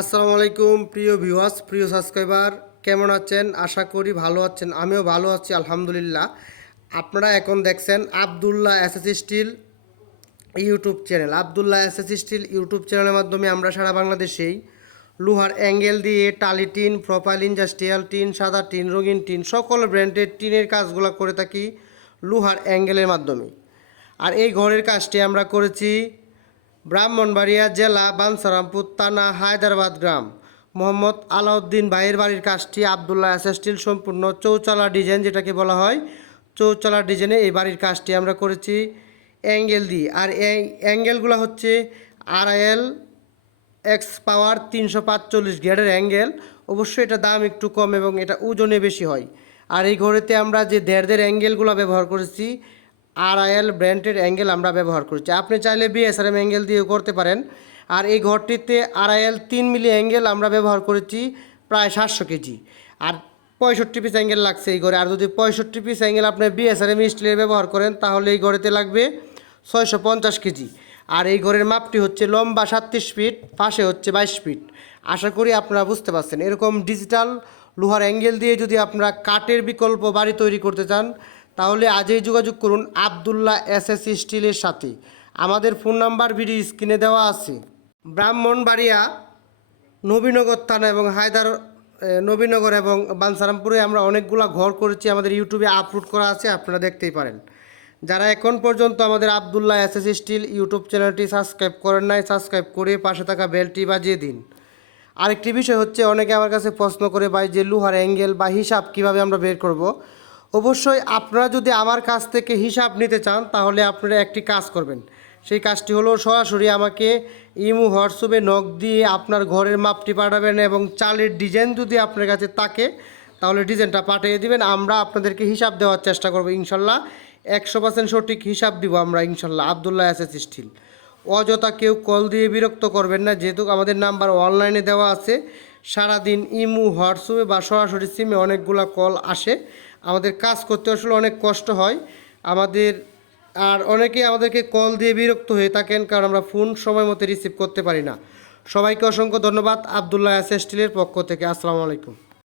আসসালামু আলাইকুম প্রিয় ভিউয়ার্স, প্রিয় সাবস্ক্রাইবার, কেমন আছেন? আশা করি ভালো আছেন। আমিও ভালো আছি আলহামদুলিল্লাহ। আপনারা এখন দেখছেন Abdullah SS still YouTube channel. Abdullah SS still YouTube চ্যানেলের মাধ্যমে আমরা সারা বাংলাদেশেই লোহার অ্যাঙ্গেল দিয়ে টালি টিন, প্রোফাইল ইন্ডাস্ট্রিয়াল টিন, সাদা টিন, রঙিন টিন, সকল ব্র্যান্ডের টিনের কাজগুলো করে থাকি লোহার অ্যাঙ্গেলের মাধ্যমে। আর এই ঘরের কাজটি আমরা করেছি ব্রাহ্মণবাড়িয়া জেলা বাঞ্ছারামপুর থানা হায়দ্রাবাদ গ্রাম। মোহাম্মদ আলাউদ্দিন ভাইয়ের বাড়ির কাজটি আবদুল্লাহ এসএস স্টিল সম্পূর্ণ চৌচালা ডিজাইন, যেটাকে বলা হয় চৌচালা ডিজাইনে এই বাড়ির কাজটি আমরা করেছি অ্যাঙ্গেল দিয়ে। আর এই অ্যাঙ্গেলগুলো হচ্ছে RIL এক্স পাওয়ার 345 গ্রেডের অ্যাঙ্গেল। অবশ্যই এটা দাম একটু কম এবং এটা ওজনে বেশি হয়। আর এই ঘরেতে আমরা যে দেড় অ্যাঙ্গেলগুলো ব্যবহার করেছি RIL ব্র্যান্ডের অ্যাঙ্গেল আমরা ব্যবহার করেছি। আপনি চাইলে BSRM অ্যাঙ্গেল দিয়েও করতে পারেন। আর এই ঘরটিতে RIL 3 মিলি অ্যাঙ্গেল আমরা ব্যবহার করেছি প্রায় 700 কেজি। আর 65 পিস অ্যাঙ্গেল লাগছে এই ঘরে। আর যদি 65 পিস অ্যাঙ্গেল আপনি BSRM স্টিলের ব্যবহার করেন তাহলে এই ঘরেতে লাগবে 650 কেজি। আর এই ঘরের মাপটি হচ্ছে লম্বা 37 ফিট, পাশে হচ্ছে 22 ফিট। আশা করি আপনারা বুঝতে পারছেন। এরকম ডিজিটাল লোহার অ্যাঙ্গেল দিয়ে যদি আপনারা কাঠের বিকল্প বাড়ি তৈরি করতে চান তাহলে আজই যোগাযোগ করুন আবদুল্লাহ এসএস স্টিলের সাথে। আমাদের ফোন নাম্বার ভিডিও স্ক্রিনে দেওয়া আছে। ব্রাহ্মণবাড়িয়া, নবীনগর থানা এবং নবীনগর এবং বাঞ্ছারামপুরে আমরা অনেকগুলো ঘর করেছি, আমাদের ইউটিউবে আপলোড করা আছে, আপনারা দেখতেই পারেন। যারা এখন পর্যন্ত আমাদের আবদুল্লাহ এসএস স্টিল ইউটিউব চ্যানেলটি সাবস্ক্রাইব করেন নাই, সাবস্ক্রাইব করে পাশে থাকা বেলটি বাজিয়ে দিন। আরেকটি বিষয় হচ্ছে, অনেকে আমার কাছে প্রশ্ন করে ভাই যে লোহার অ্যাঙ্গেল বা হিসাব কিভাবে আমরা বের করব। অবশ্যই আপনারা যদি আমার কাছ থেকে হিসাব নিতে চান তাহলে আপনারা একটি কাজ করবেন। সেই কাজটি হলো সরাসরি আমাকে ইমো হোয়াটসঅ্যাপে নক দিয়ে আপনার ঘরের মাপটি পাঠাবেন এবং চালের ডিজাইন যদি আপনার কাছে থাকে তাহলে ডিজাইনটা পাঠিয়ে দিবেন। আমরা আপনাদেরকে হিসাব দেওয়ার চেষ্টা করব ইনশাল্লাহ। 100% সঠিক হিসাব দিব আমরা ইনশাল্লাহ। Abdullah SS still. অযথা কেউ কল দিয়ে বিরক্ত করবেন না, যেহেতু আমাদের নাম্বার অনলাইনে দেওয়া আছে। সারাদিন ইমো হোয়াটসঅ্যাপে বা সরাসরি সিমে অনেকগুলো কল আসে, আমাদের কাজ করতে আসলে অনেক কষ্ট হয় আমাদের। আর অনেকেই আমাদেরকে কল দিয়ে বিরক্ত হয়ে থাকেন কারণ আমরা ফোন সময় মতো রিসিভ করতে পারি না। সবাইকে অসংখ্য ধন্যবাদ আবদুল্লাহ এসএস স্টিলের পক্ষ থেকে। আসসালামু আলাইকুম।